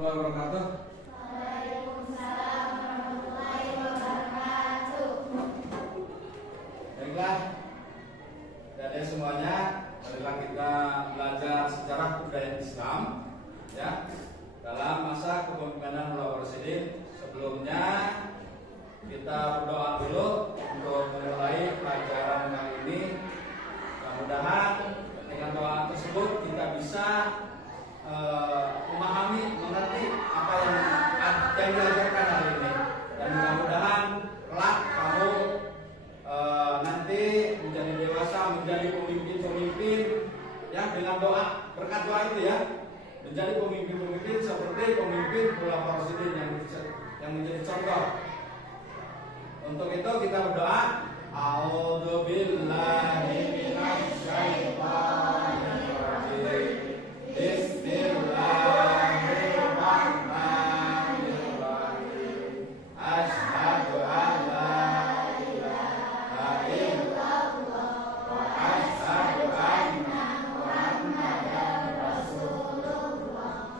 wabarakatuh. Waalaikumsalam warahmatullahi wabarakatuh. Baiklah, dan semuanya, marilah kita belajar sejarah budaya Islam, ya, dalam masa kepemimpinan Khulafaur Rasyidin. Sebelumnya kita berdoa dulu untuk memulai pelajaran kali ini. Mudah-mudahan dengan doa tersebut kita bisa memahami, mengerti apa yang diajarkan hari ini, dan mudah-mudahan kelak kamu nanti menjadi dewasa, menjadi pemimpin-pemimpin ya, dengan doa, berkat doa itu ya, menjadi pemimpin-pemimpin seperti pemimpin Khulafaur Rasyidin yang menjadi contoh. Untuk itu kita berdoa. A'udzu billahi minasy syaithanir rajim. Bismillahirrahmanirrahim. Asyhadu an la ilaha illallah wa asyhadu anna Muhammadan Rasulullah.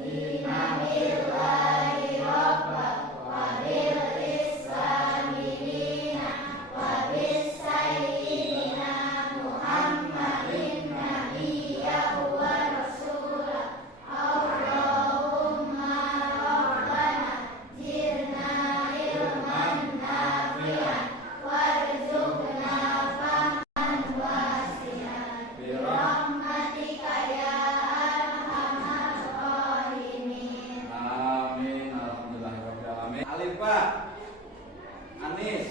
Inna lillahi rabbah wa bil islami dina wa bis sayyidina Muhammadin nabiyya wa rasulah. Allahumma rabbana zidna ilman nafi'an warzuqna fahman wasi'an bi rahmatika ya arhamar rahimin. Amin. Alhamdulillahirabbil alamin. Alifah, Anis,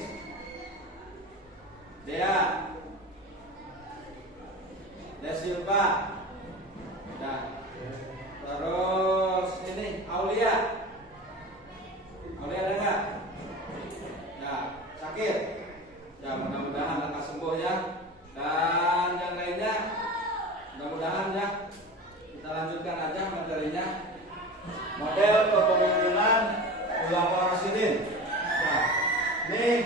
Dea, Desilva, nah, terus ini Aulia, Aulia ada nggak? Ya, sakit. Ya, mudah-mudahan lekas sembuh ya. Dan yang lainnya, mudah-mudahan ya. Kita lanjutkan aja materinya. Model kepemimpinan Khulafaur Rasyidin. Nah, ini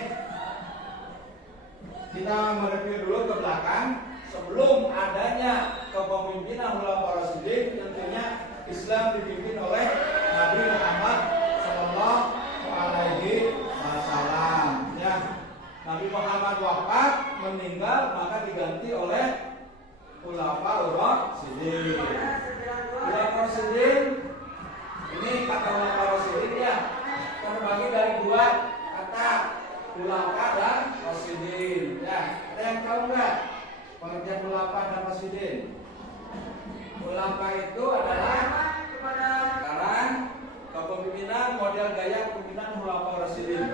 kita mereview dulu ke belakang. Sebelum adanya kepemimpinan Khulafaur Rasyidin, tentunya Islam dipimpin oleh Nabi Muhammad Sallallahu Alaihi Wasallam. Ya, Nabi Muhammad wafat, meninggal, maka diganti oleh Khulafaur Rasyidin. Khulafaur Rasyidin ini kata Khulafaur Rasyidin ya, terbagi dari dua kata, khulafa dan rasyidin. Ya, ada yang tahu nggak pengertian khulafa dan rasyidin? Khulafa itu adalah sekarang kepemimpinan, model gaya kepemimpinan Khulafaur Rasyidin.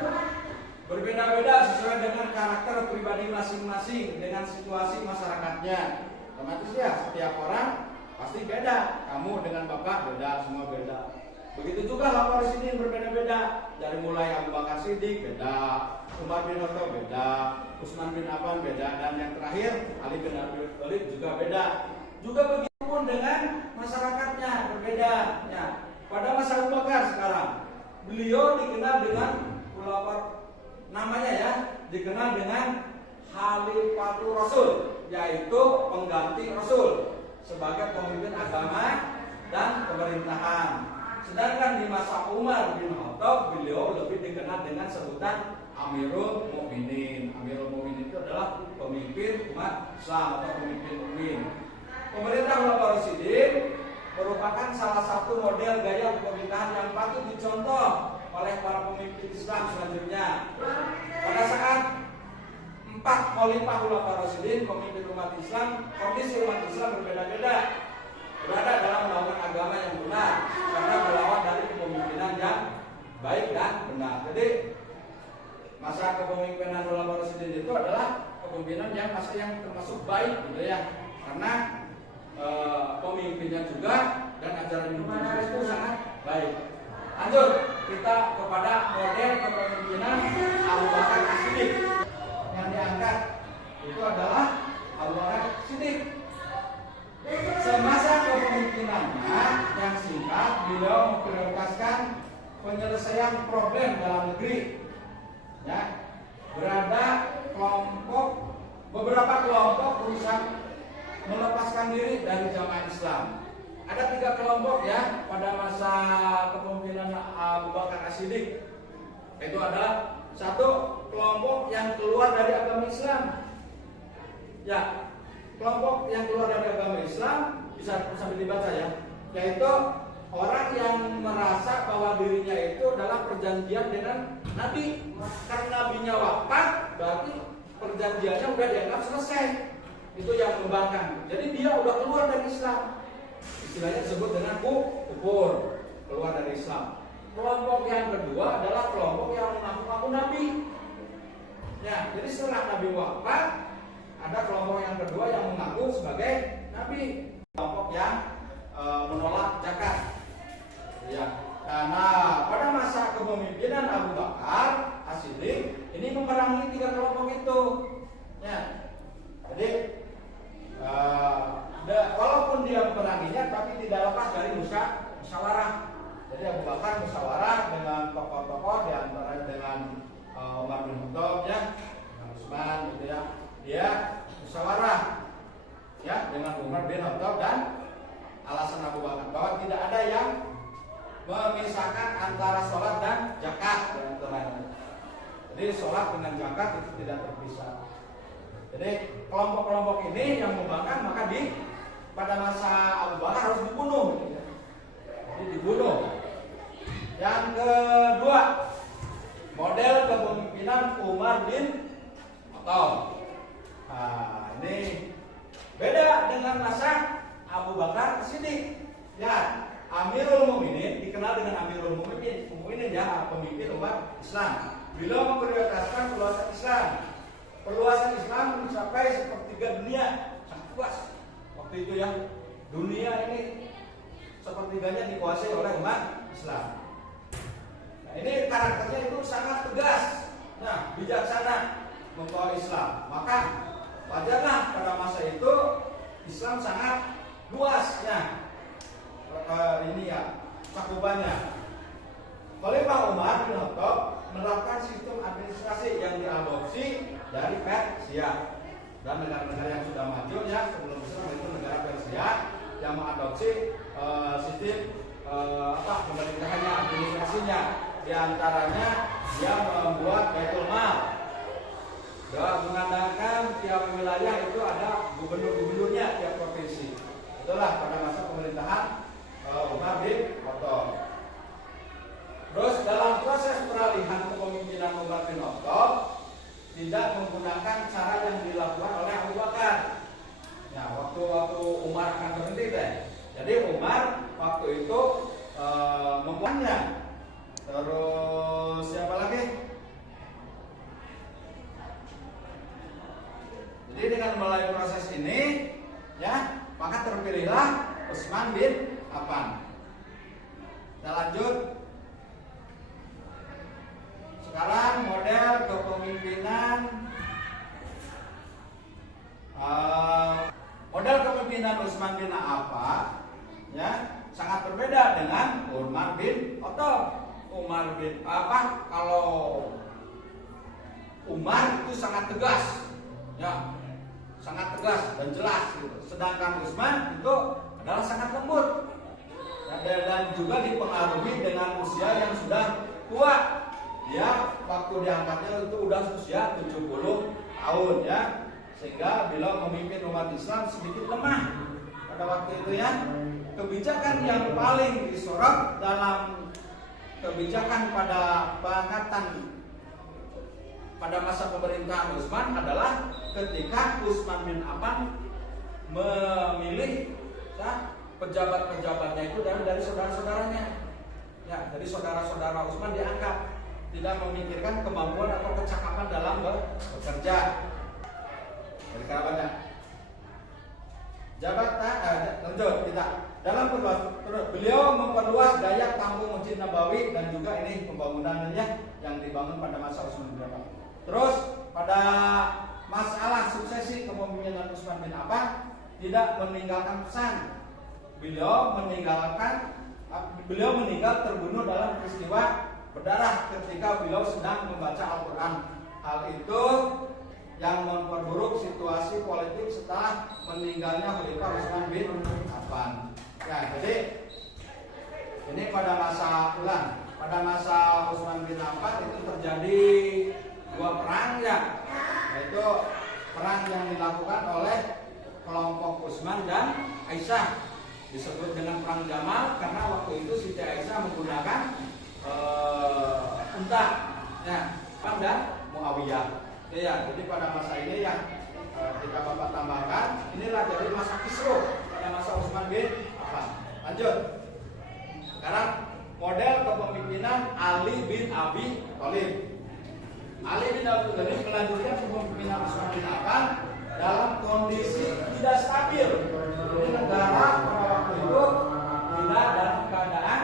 Berbeda-beda sesuai dengan karakter pribadi masing-masing, dengan situasi masyarakatnya. Otomatis ya, setiap orang pasti beda. Kamu dengan bapak beda, semua beda. Begitu juga Khulafaur Rasyidin berbeda-beda. Dari mulai Abu Bakar Siddiq beda, Umar bin Khattab beda, Utsman bin Affan beda, dan yang terakhir Ali bin Abi Thalib juga beda. Juga begitu pun dengan masyarakatnya berbeda. Ya, pada masa Abu Bakar sekarang, beliau dikenal dengan Khulafaur, namanya ya, dikenal dengan Khalifatul Rasul, yaitu pengganti Rasul sebagai pemimpin agama dan pemerintahan. Sedangkan di masa Umar bin Khattab, beliau lebih dikenal dengan sebutan Amirul Mukminin. Amirul Mukminin itu adalah pemimpin umat Islam atau pemimpin mukmin. Pemerintah Khulafaur Rasyidin merupakan salah satu model gaya pemerintahan yang patut dicontoh oleh para pemimpin Islam selanjutnya. Pada saat 4 khalifah Khulafaur Rasyidin pemimpin umat Islam, kondisi umat Islam berbeda-beda, berada dalam naungan agama yang benar karena berlawan dari kepemimpinan yang baik dan benar. Jadi masa kepemimpinan Khulafaur Rasyidin itu adalah kepemimpinan yang masih yang termasuk baik gitu ya, karena pemimpinnya juga dan ajaran hidupnya itu sangat baik. Lanjut kita kepada model kepemimpinan Abu Bakar Siddiq. Yang diangkat itu adalah Abu Bakar Siddiq. Semasa kepemimpinannya yang singkat, beliau memprioritaskan penyelesaian problem dalam negeri. Ya, beberapa kelompok berusaha melepaskan diri dari jamaah Islam. ada 3 kelompok ya pada masa kepemimpinan Abu Bakar As-Siddiq. Itu ada 1 kelompok yang keluar dari agama Islam. Ya, kelompok yang keluar dari agama Islam bisa sambil dibaca ya, yaitu orang yang merasa bahwa dirinya itu adalah perjanjian dengan Nabi. Karena Nabinya wafat, berarti perjanjiannya udah dianggap selesai. Itu yang membangkang. Jadi dia udah keluar dari Islam. Istilahnya disebut dengan kufur, keluar dari Islam. Kelompok yang kedua adalah kelompok yang mengaku Nabi. Ya, jadi setelah Nabi wafat, ada kelompok yang kedua yang mengaku sebagai Nabi. Kelompok yang menolak zakat. Ya. Nah, pada masa kepemimpinan Abu Bakar As-Siddiq ini memerangi 3 kelompok itu. Ya. Jadi walaupun dia memeranginya, tapi tidak lepas dari musyawarah. Jadi Abu Bakar musyawarah dengan tokoh-tokoh, di antara dengan Umar bin Khattab ya, dengan Utsman gitu ya. Dia musyawarah ya dengan Umar bin Khattab, dan alasan Abu Bakar bahwa tidak ada yang memisahkan antara sholat dan zakat. Jadi sholat dengan zakat itu tidak terpisah. Jadi kelompok-kelompok ini yang membangkang, maka pada masa Abu Bakar harus dibunuh. Jadi dibunuh. Yang kedua, model kepemimpinan Umar bin Khattab. Nah, ini beda dengan masa Abu Bakar As-Siddiq. Ya, Amirul Mukminin dikenal dengan Amirul Mukminin ya, pemimpin umat Islam. Beliau memprioritaskan perluasan Islam. Perluasan Islam mencapai sepertiga dunia, sangat luas. Waktu itu ya, dunia ini sepertiganya dikuasai oleh umat Islam. Nah, ini karakternya itu sangat tegas, nah bijaksana membawa Islam. Maka wajarlah pada masa itu Islam sangat luas ya. Ini ya cakupannya. Khalifah Umar bin Khattab menerapkan sistem administrasi yang diadopsi dari Persia dan negara-negara yang sudah maju ya sebelum Islam, itu negara Persia yang mengadopsi sistem pemerintahannya, administrasinya. Di antaranya dia membuat Baitul Mal, mengadakan tiap wilayah itu ada gubernur-gubernurnya tiap provinsi. Itulah pada masa pemerintahan Umar bin Khattab. Terus dalam proses peralihan kepemimpinan Umar bin Khattab tidak menggunakan cara yang dilakukan oleh Abu Bakar. Ya, waktu Umar akan berhenti deh. Jadi Umar waktu itu membuatnya. Terus siapa lagi? Jadi dengan melalui proses ini, ya, maka terpilihlah Utsman bin Affan. Kita lanjut. Sekarang model kepemimpinan Utsman bin Affan ya sangat berbeda dengan Umar bin Khattab. Kalau Umar itu sangat tegas ya, sangat tegas dan jelas gitu. Sedangkan Utsman itu adalah sangat lembut dan juga dipengaruhi dengan usia yang sudah tua. Ya, waktu diangkatnya itu udah usia 70 tahun ya, sehingga beliau memimpin umat Islam sedikit lemah pada waktu itu ya. Kebijakan yang paling disorot dalam kebijakan pada pengangkatan pada masa pemerintahan Utsman adalah ketika Utsman bin Affan memilih ya, pejabat-pejabatnya itu dari saudara-saudaranya. Ya, dari saudara-saudara Utsman diangkat. Tidak memikirkan kemampuan atau kecakapan dalam bekerja. Dari kerabatnya. Lanjut kita. Dalam beliau memperluas daya tampung Masjid Nabawi dan juga ini pembangunannya yang dibangun pada masa Utsman bin Affan. Terus pada masalah suksesi kepemimpinan Utsman bin Affan tidak meninggalkan pesan. Beliau meninggal terbunuh dalam peristiwa berdarah ketika beliau sedang membaca Al-Quran. Hal itu yang memperburuk situasi politik setelah meninggalnya Khalifah Utsman bin Affan. Ya, jadi ini pada masa Utsman bin Affan itu terjadi dua perang ya, yaitu perang yang dilakukan oleh kelompok Utsman dan Aisyah, disebut dengan perang Jamal karena waktu itu Siti Aisyah menggunakan unta, ya, dan Muawiyah. Ya, jadi pada masa ini yang kita Bapak tambahkan, inilah jadi masa kisruh pada masa Utsman bin Affan. Lanjut. Sekarang model kepemimpinan Ali bin Abi Thalib. Ali bin Abi Thalib melanjutkan kepemimpinan Utsman bin Affan dalam kondisi tidak stabil. Jadi negara pada waktu itu tidak dalam keadaan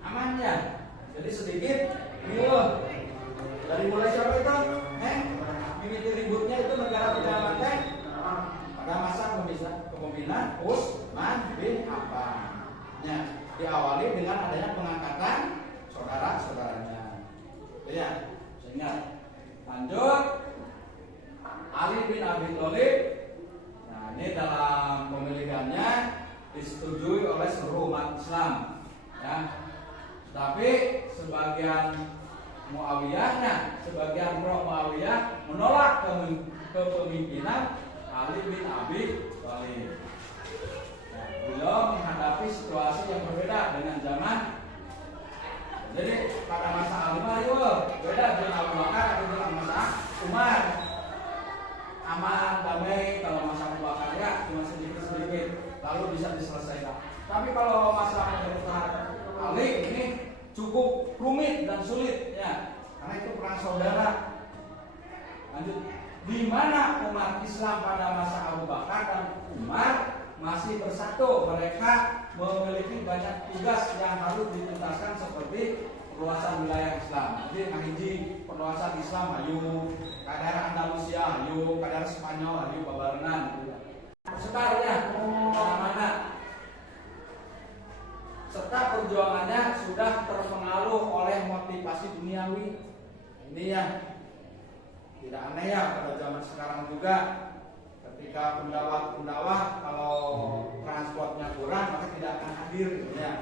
amannya. Jadi sedikit ngiluh. Dari mulai siapa itu? Mimiti ributnya itu negara tidak aman pada masa kepemimpinan Utsman bin Affan. Ya, diawali dengan adanya pengangkatan saudara-saudaranya. Ya, ingat. Lanjut. Ali bin Abi Thalib. Nah, ini dalam pemilihannya disetujui oleh seluruh umat Islam. Ya. Tapi sebagian sebagian pro Muawiyah menolak kepemimpinan Ali bin Abi Thalib. Nah, beliau menghadapi situasi yang berbeda dengan zaman. Jadi pada masa Ali beda dengan Abu Bakar atau dengan masa Umar. Aman, damai. Kalau masa Abu Bakar ya cuma sedikit-sedikit lalu bisa diselesaikan. Tapi kalau masa pemerintahan Ali ini cukup rumit dan sulit ya, karena itu perang saudara. Lanjut, di mana umat Islam pada masa Abu Bakar dan Umar masih bersatu. Mereka memiliki banyak tugas yang harus dituntaskan seperti perluasan wilayah Islam. Jadi ngahiji perluasan Islam ayo, daerah Andalusia ayo, daerah Spanyol ayo, babarengan. Setarnya mana-mana. Serta perjuangannya sudah terpengaruh oleh motivasi duniawi. Ini ya tidak aneh ya pada zaman sekarang juga, ketika pendawah kalau transportnya kurang maka tidak akan hadir ya.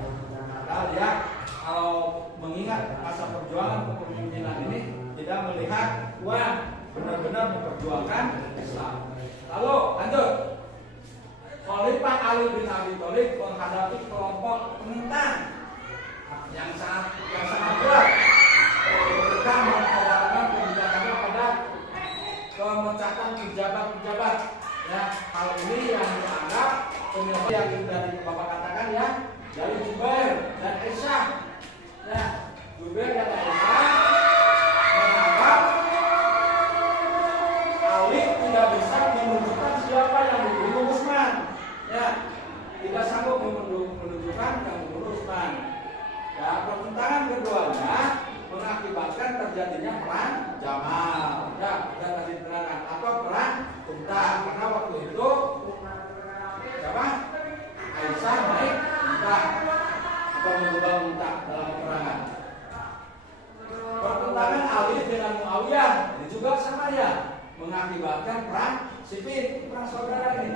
Padahal ya kalau mengingat masa perjuangan kepemimpinan ini tidak melihat uang, benar-benar memperjuangkan Islam. Lalu lanjut. Khalifah Ali bin Abi Thalib menghadapi kelompok penentang yang sangat berat. Mereka mengorbankan kebijakannya pada pemecatan pejabat-pejabat. Ya, hal ini yang dianggap penyebab yang dari Bapak katakan ya, dari Jubair dan Aisyah. Ya, Jubair dan Aisyah menganggap Ali tidak bisa menunjukkan siapa yang dibunuh Utsman. Ya, tidak sanggup menunjukkan yang dibunuh Utsman. Ya, pertentangan keduanya mengakibatkan terjadinya perang Jamal. Ya, sudah tadi diterangkan atau perang Unta, karena waktu itu siapa? Aisyah naik unta atau mengubah unta dalam peperangan. Pertentangan Ali dengan Muawiyah ini juga sama ya, mengakibatkan perang sipil, perang saudara ini.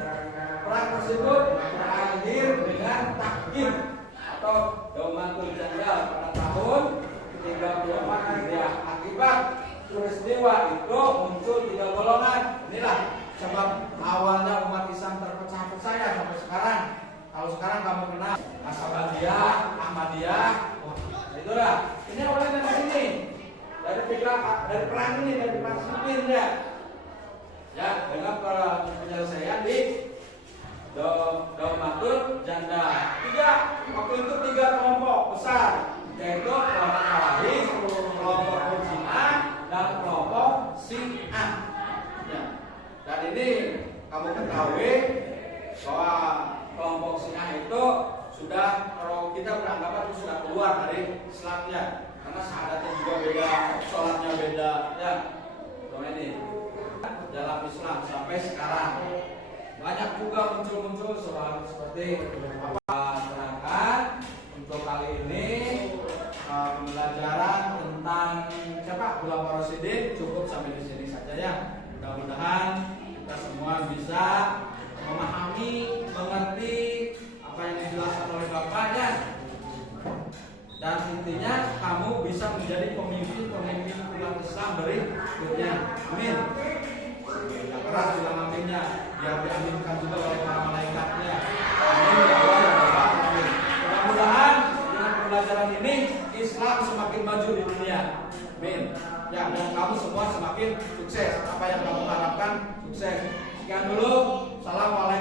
Perang tersebut berakhir dengan tahkim atau Daumatul Jandal pada tahun 34 Hijriah. Akibat peristiwa itu muncul 3 golongan. Inilah sebab awalnya umat Islam terpecah-pecah ya sampai sekarang. Kalau sekarang kamu kenal Ashabiyah, Ahmadiyah, itulah. Ini awalnya dari sini, dari perang ini, dari perang sipil ya. Ya, dengan penyelesaian di Daumatul Jandal. Waktu itu 3 kelompok besar, yaitu kelompok Khawarij, kelompok Murji'ah, dan kelompok Syiah. Ya. Dan ini kamu ketahui bahwa kelompok Syiah itu sudah, kalau kita beranggapan itu sudah keluar dari Islamnya, karena syahadatnya juga beda, sholatnya beda. Ya, ini dalam Islam sampai sekarang banyak juga muncul soal seperti apa terangkan. Untuk kali ini pembelajaran tentang siapa Khulafaur Rasyidin cukup sampai di sini saja ya. Mudah-mudahan kita semua bisa memahami, mengerti dijelaskan oleh bapaknya. Dan intinya kamu bisa menjadi pemimpin umat Islam berikutnya. Amin. Yang keras bilang aminnya, biar diaminkan juga oleh para malaikatnya. Amin ya Allah ya Rabbal alamin. Mudah-mudahan dengan pembelajaran ini Islam semakin maju di dunia. Amin. Ya, dan kamu semua semakin sukses. Apa yang kamu harapkan sukses. Sekian dulu. Assalamualaikum.